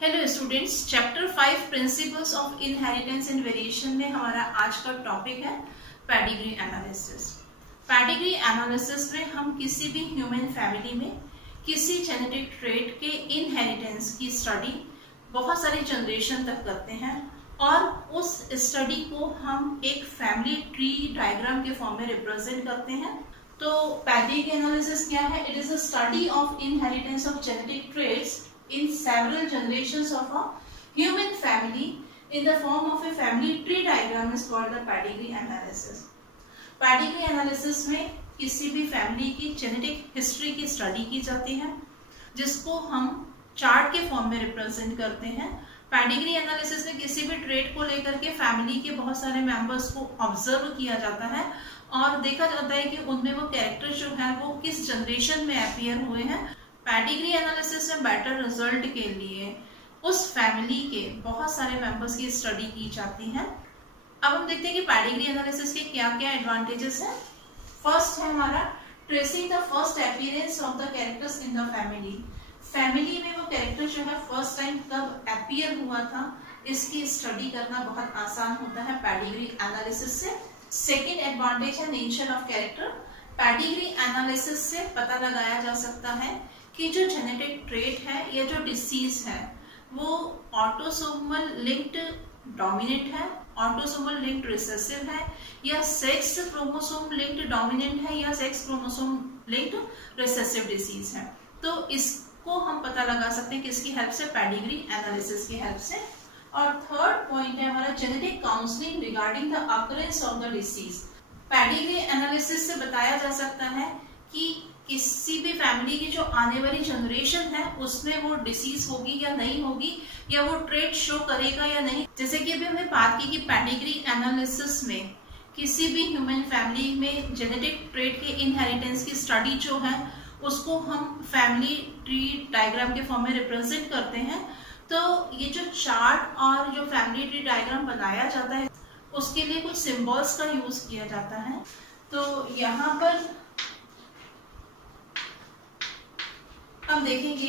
Hello students, chapter 5 principles of inheritance and variation में हमारा आज का टॉपिक है पेडिग्री एनालिसिस। पेडिग्री एनालिसिस में हम किसी भी ह्यूमन फैमिली में किसी जेनेटिक ट्रेट के इनहेरिटेंस की स्टडी बहुत सारी जनरेशन तक करते हैं और उस स्टडी को हम एक फैमिली ट्री डायग्राम के फॉर्म में रिप्रेजेंट करते हैं। तो पेडिग्री एनालिसिस क्या है? It is a study of inheritance of genetic traits in several generations of a human family in the form of a family tree diagram is called the pedigree analysis. Pedigree analysis में किसी भी family की genetic history की study की जाती है जिसको हम चार्ट के फॉर्म में रिप्रेजेंट करते हैं। पेडिग्री एनालिसिस में किसी भी ट्रेट को लेकर के फैमिली के बहुत सारे मेंबर्स को ऑब्जर्व किया जाता है और देखा जाता है कि उनमें वो कैरेक्टर जो है वो किस जनरेशन में अपीयर हुए हैं। पेडिग्री एनालिसिस में बेटर रिजल्ट के लिए उस फैमिली के बहुत सारे मेंबर्स की स्टडी की जाती है। अब हम देखते हैं कि पेडिग्री एनालिसिस के क्या क्या एडवांटेजेस हैं। फर्स्ट है हमारा tracing the first appearance of the characters in the family. Family में वो कैरेक्टर जो है फर्स्ट टाइम कब अपीयर हुआ था इसकी स्टडी करना बहुत आसान होता है पेडिग्री एनालिसिस से। सेकेंड एडवांटेज है nature of character. Pedigree analysis से पता लगाया जा सकता है कि जो जेनेटिक ट्रेट है या जो डिसीज है वो ऑटोसोमल लिंक्ड डोमिनेंट है, ऑटोसोमल लिंक्ड रिसेसिव है या सेक्स क्रोमोसोम लिंक्ड डोमिनेंट है या sex chromosome linked recessive disease है। तो इसको हम पता लगा सकते हैं किसकी हेल्प से? पेडिग्री एनालिसिस की हेल्प से। और थर्ड पॉइंट है हमारा genetic counselling regarding the occurrence of the disease. Pedigree analysis से बताया जा सकता है कि किसी भी फैमिली की जो आने वाली जनरेशन है उसमें वो डिसीज होगी या नहीं होगी या वो ट्रेट शो करेगा या नहीं। जैसे कि अभी हमने बात की कि पेडिग्री एनालिसिस में किसी भी ह्यूमन फैमिली में जेनेटिक ट्रेट के इनहेरिटेंस की स्टडी जो है उसको हम फैमिली ट्री डायग्राम के फॉर्म में रिप्रेजेंट करते हैं। तो ये जो चार्ट और जो फैमिली ट्री डायग्राम बनाया जाता है उसके लिए कुछ सिंबल्स का यूज किया जाता है। तो यहाँ पर हम देखेंगे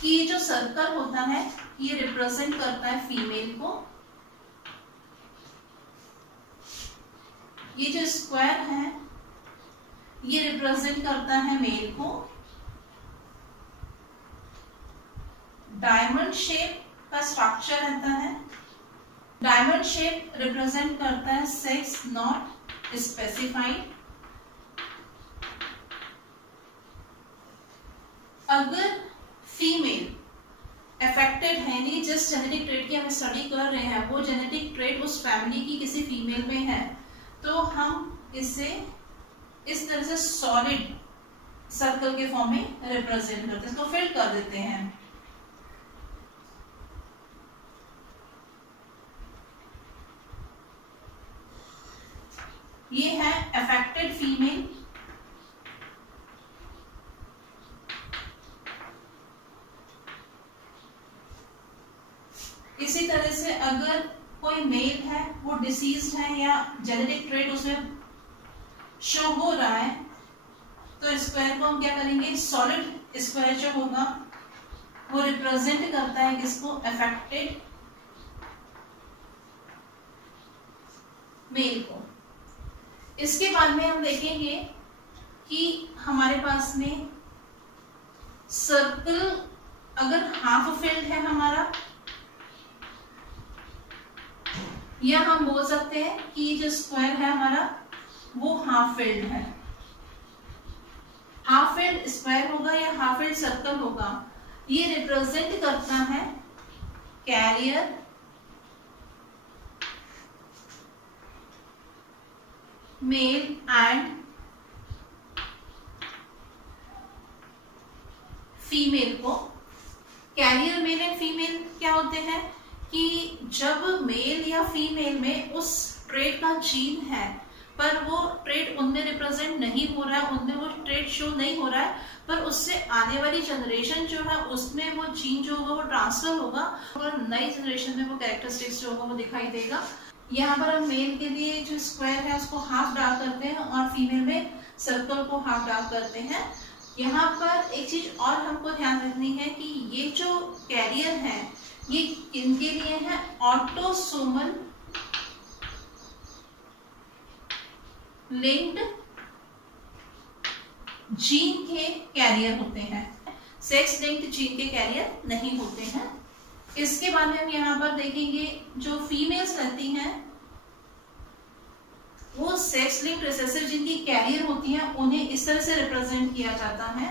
कि ये जो सर्कल होता है ये रिप्रेजेंट करता है फीमेल को, ये जो स्क्वायर है ये रिप्रेजेंट करता है मेल को, डायमंड शेप का स्ट्रक्चर रहता है, डायमंड शेप रिप्रेजेंट करता है सेक्स नॉट स्पेसिफाइड। अगर फीमेल अफेक्टेड है, नहीं जिस जेनेटिक ट्रेट की हम स्टडी कर रहे हैं वो जेनेटिक ट्रेट उस फैमिली की किसी फीमेल में है तो हम इसे इस तरह से सॉलिड सर्कल के फॉर्म में रिप्रेजेंट करते हैं, इसको फिल कर देते हैं। ये है अफेक्टेड फीमेल। इसी तरह से अगर कोई मेल है वो डिसीज्ड है या जेनेटिक ट्रेट उसमें शो हो रहा है तो स्क्वायर को हम क्या करेंगे? सॉलिड स्क्वायर जो होगा वो रिप्रेजेंट करता है किसको? अफेक्टेड मेल को। इसके बाद में हम देखेंगे कि हमारे पास में सर्कल अगर हाफ फिल्ड है हमारा, या हम बोल सकते हैं कि जो स्क्वायर है हमारा वो हाफ फिल्ड है। हाफ फिल्ड स्क्वायर होगा या हाफ फिल्ड सर्कल होगा, ये रिप्रेजेंट करता है कैरियर मेल एंड फीमेल को। कैरियर मेल एंड फीमेल क्या होते हैं कि जब मेल या फीमेल में उस ट्रेट का जीन है पर वो ट्रेट उनमें रिप्रेजेंट नहीं हो रहा है, उनमें वो ट्रेट शो नहीं हो रहा है, पर उससे आने वाली जनरेशन जो है उसमें वो जीन जो होगा वो ट्रांसफर होगा और नई जनरेशन में वो कैरेक्टरिस्टिक्स जो होगा वो दिखाई देगा। यहाँ पर हम मेल के लिए जो स्क्वायर है उसको हाफ डार्क करते हैं और फीमेल में सर्कल को हाफ डार्क करते हैं। यहाँ पर एक चीज और हमको ध्यान रखनी है कि ये जो कैरियर है ये इनके लिए है ऑटोसोमल लिंक्ड जीन के कैरियर होते हैं, सेक्स लिंक्ड जीन के कैरियर नहीं होते हैं। इसके बाद में हम यहाँ पर देखेंगे जो फीमेल्स रहती हैं वो सेक्स लिंक्ड रिसेसिव जीन की कैरियर होती हैं, उन्हें इस तरह से रिप्रेजेंट किया जाता है।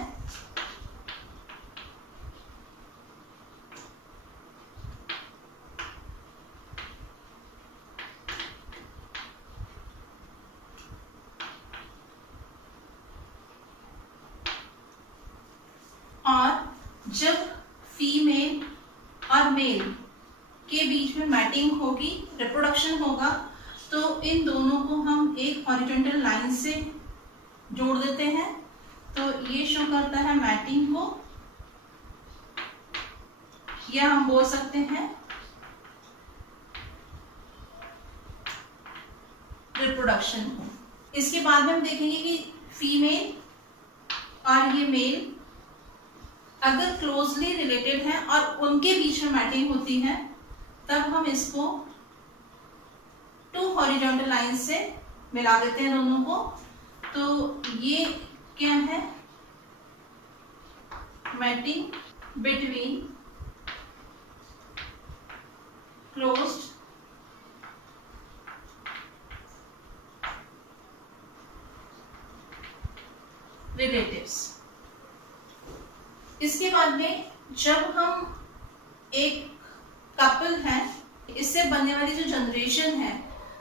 और जब फीमेल और मेल के बीच में मैटिंग होगी, रिप्रोडक्शन होगा, तो इन दोनों को हम एक हॉरिजॉन्टल लाइन से जोड़ देते हैं। तो ये शो करता है मैटिंग को, या हम बोल सकते हैं रिप्रोडक्शन को। इसके बाद में हम देखेंगे कि फीमेल और ये मेल अगर क्लोजली रिलेटेड है और उनके बीच में मैटिंग होती है, तब हम इसको टू हॉरिजॉन्टल लाइन से मिला देते हैं दोनों को। तो ये क्या है, मैटिंग बिटवीन क्लोज्ड रिलेटिव्स। इसके बाद में जब हम एक कपल है, इससे बनने वाली जो जनरेशन है,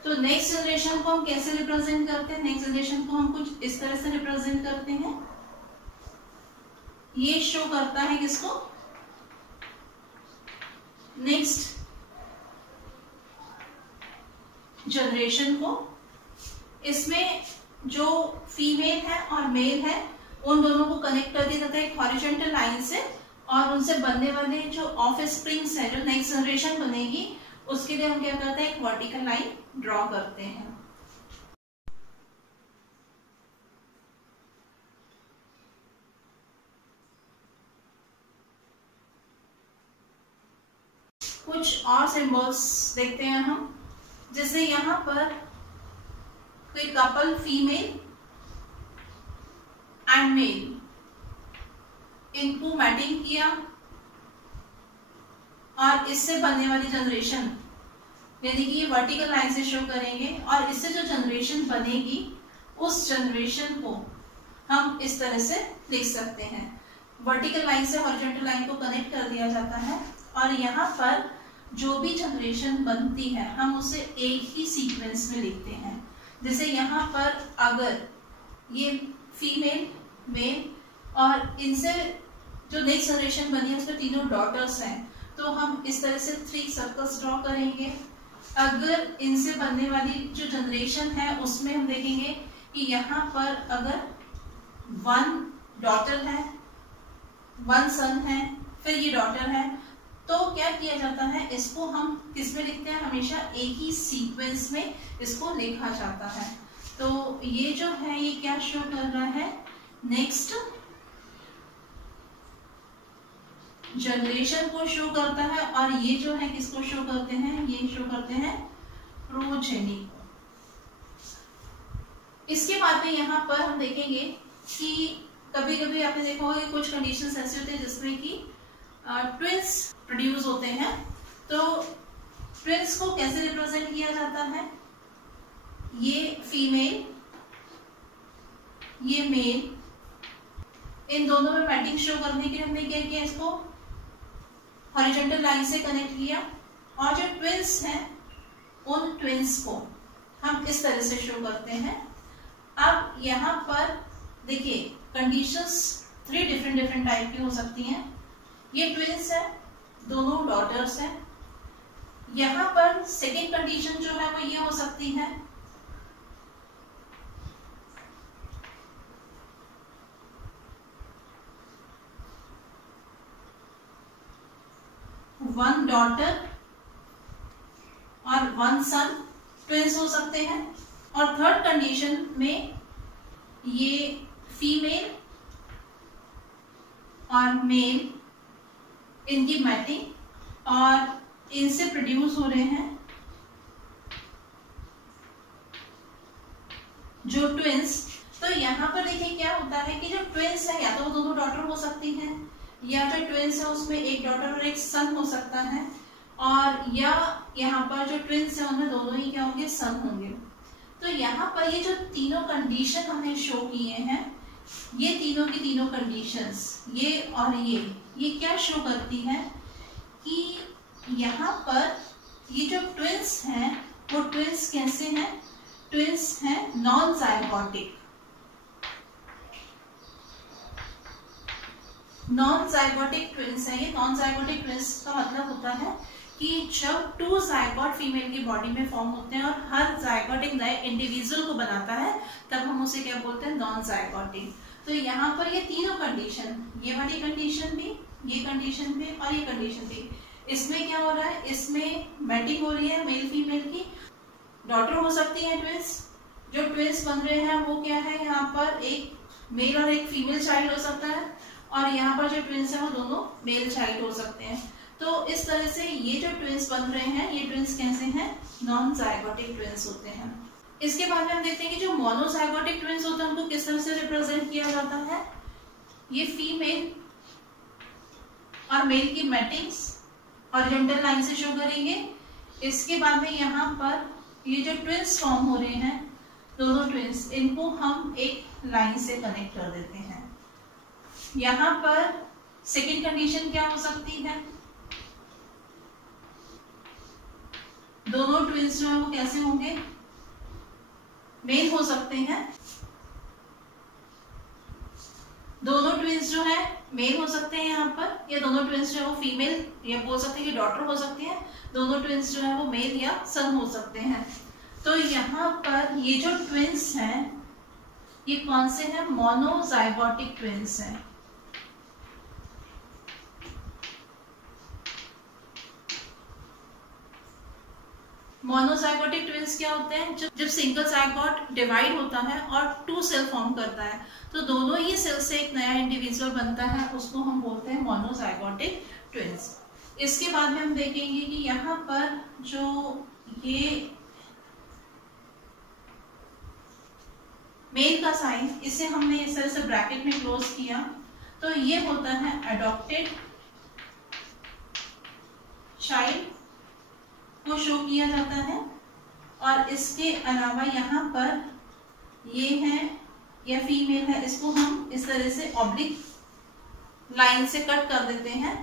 तो नेक्स्ट जनरेशन को हम कैसे रिप्रेजेंट करते हैं? नेक्स्ट जनरेशन को हम कुछ इस तरह से रिप्रेजेंट करते हैं। ये शो करता है किसको? नेक्स्ट जनरेशन को। इसमें जो फीमेल है और मेल है उन दोनों को कनेक्ट कर दिया जाता है एक हॉरिजॉन्टल लाइन से, और उनसे बनने वाले जो ऑफ स्प्रिंग्स है, जो नेक्स्ट जनरेशन बनेगी, उसके लिए हम क्या करते हैं, एक वर्टिकल लाइन ड्रॉ करते हैं। कुछ और सिंबल्स देखते हैं हम, जैसे यहां पर कोई कपल फीमेल एंड मेल, इनको मैटिंग किया और इससे बनने वाली जनरेशन, यानी कि ये वर्टिकल लाइन से शो करेंगे, और इससे जो जनरेशन बनेगी उस जनरेशन को हम इस तरह से लिख सकते हैं। वर्टिकल लाइन से हॉरिजॉन्टल लाइन को कनेक्ट कर दिया जाता है, और यहाँ पर जो भी जनरेशन बनती है हम उसे एक ही सीक्वेंस में लिखते हैं। जैसे यहाँ पर अगर ये फीमेल मेल और इनसे जो नेक्स्ट जनरेशन बनी है उसमें तीनों डॉटर्स हैं, तो हम इस तरह से 3 सर्कल्स ड्रॉ करेंगे। अगर इनसे बनने वाली जो जनरेशन है उसमें हम देखेंगे कि यहाँ पर अगर 1 डॉटर है, 1 सन है, फिर ये डॉटर है, तो क्या किया जाता है, इसको हम किस में लिखते हैं, हमेशा एक ही सीक्वेंस में इसको लिखा जाता है। तो ये जो है ये क्या शो कर रहा है, नेक्स्ट जनरेशन को शो करता है, और ये जो है किसको शो करते हैं, ये शो करते हैं प्रोजेनी को। इसके बाद में यहाँ पर हम देखेंगे कि कभी कभी आपने देखा होगा कि कुछ कंडीशंस ऐसे होते हैं जिसमें कि ट्विंस प्रोड्यूस होते हैं। तो ट्विंस को कैसे रिप्रेजेंट किया जाता है, ये फीमेल ये मेल, इन दोनों में मैटिंग शो करने के लिए हमने क्या किया, इसको हॉरिजॉन्टल लाइन से कनेक्ट किया, और जो ट्विंस हैं उन ट्विंस को हम इस तरह से शो करते हैं। अब यहाँ पर देखिए कंडीशंस 3 डिफरेंट टाइप की हो सकती हैं। ये ट्विंस है, दोनों डॉटर्स हैं। यहाँ पर सेकेंड कंडीशन जो है वो ये हो सकती है, वन डॉटर और 1 सन, ट्विंस हो सकते हैं। और थर्ड कंडीशन में ये फीमेल और मेल, इनकी मैटिंग और इनसे प्रोड्यूस हो रहे हैं जो ट्विंस। तो यहाँ पर देखिए क्या होता है कि जो ट्विंस है या तो वो दोनों डॉटर हो सकती हैं, या जो ट्विंस है उसमें एक डॉटर और एक सन हो सकता है, और या यहाँ पर जो ट्विंस है उनमें दोनों ही क्या होंगे, सन होंगे। तो यहाँ पर ये जो तीनों कंडीशन हमने शो किए हैं, ये तीनों की तीनों कंडीशंस, ये और ये क्या शो करती है कि यहाँ पर ये जो ट्विंस हैं वो ट्विंस कैसे हैं, ट्विंस हैं non zygotic. Non zygotic twins है ये। नॉन जाइगोटिक ट्विंस का मतलब होता है कि जब 2 जाइगोट फीमेल की बॉडी में फॉर्म होते हैं और हर जाइगोट एक नए इंडिविजुअल को बनाता है, तब हम उसे क्या बोलते हैं, नॉन जाइगोटिक। तो यहाँ पर ये तीनों कंडीशन, ये वाली कंडीशन भी, ये कंडीशन भी और ये कंडीशन भी, इसमें क्या हो रहा है, इसमें मैटिंग हो रही है मेल फीमेल की। डॉटर हो सकती है ट्विंस, जो ट्विंस बन रहे हैं वो क्या है, यहाँ पर एक मेल और एक फीमेल चाइल्ड हो सकता है, और यहाँ पर जो ट्विंस है वो दोनों मेल चाइल्ड हो सकते हैं। तो इस तरह से ये जो ट्विंस बन रहे हैं, ये ट्विंस कैसे हैं, नॉन जाइगोटिक ट्विंस होते हैं। इसके बाद में हम देखते हैं कि जो मोनोजाइगोटिक ट्विंस होते हैं उनको किस तरह से रिप्रेजेंट किया जाता है। ये फीमेल और मेल की मैटिंग्स हॉरिजॉन्टल लाइन से शो करेंगे। इसके बाद में यहाँ पर ये जो ट्विंस फॉर्म हो रहे हैं, दोनों ट्विंस, इनको हम एक लाइन से कनेक्ट कर देते हैं। यहाँ पर सेकेंड कंडीशन क्या हो सकती है, दोनों ट्विंस जो है वो कैसे होंगे, मेल हो सकते हैं। दोनों ट्विंस जो है मेल हो सकते हैं यहाँ पर, या दोनों ट्विंस जो है वो फीमेल, या बोल सकते हैं कि डॉटर हो सकती है। दोनों ट्विंस जो है वो मेल या सन हो सकते हैं। तो यहाँ पर ये जो ट्विंस हैं ये कौन से हैं, मोनोजाइगोटिक ट्विंस हैं। मोनोजाइगोटिक ट्विंस क्या होते हैं, जब सिंगल जाइगोट डिवाइड होता है और 2 सेल फॉर्म करता है, तो दोनों ही सेल से एक नया इंडिविजुअल बनता है, उसको हम बोलते हैं मोनोजाइगोटिक ट्विंस। इसके बाद में हम देखेंगे कि यहाँ पर जो ये मेल का साइन, इसे हमने इस तरह से ब्रैकेट में क्लोज किया, तो ये होता है अडॉप्टेड चाइल्ड को शो किया जाता है। और इसके अलावा यहाँ पर ये है या फीमेल है, इसको हम इस तरह से ऑब्लिक लाइन से कट कर देते हैं।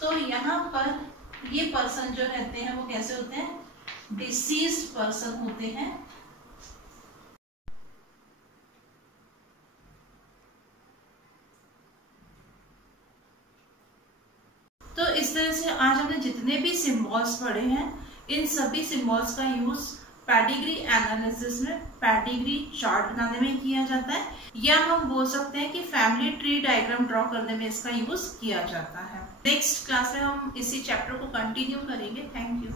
तो यहाँ पर ये पर्सन जो रहते हैं वो कैसे होते हैं, डिसीज्ड पर्सन होते हैं। तो इस तरह से आज हमने जितने भी सिंबल्स पढ़े हैं, इन सभी सिंबल्स का यूज पेडिग्री एनालिसिस में पेडिग्री चार्ट बनाने में किया जाता है, या हम बोल सकते हैं कि फैमिली ट्री डायग्राम ड्रॉ करने में इसका यूज किया जाता है। नेक्स्ट क्लास में हम इसी चैप्टर को कंटिन्यू करेंगे। Thank you.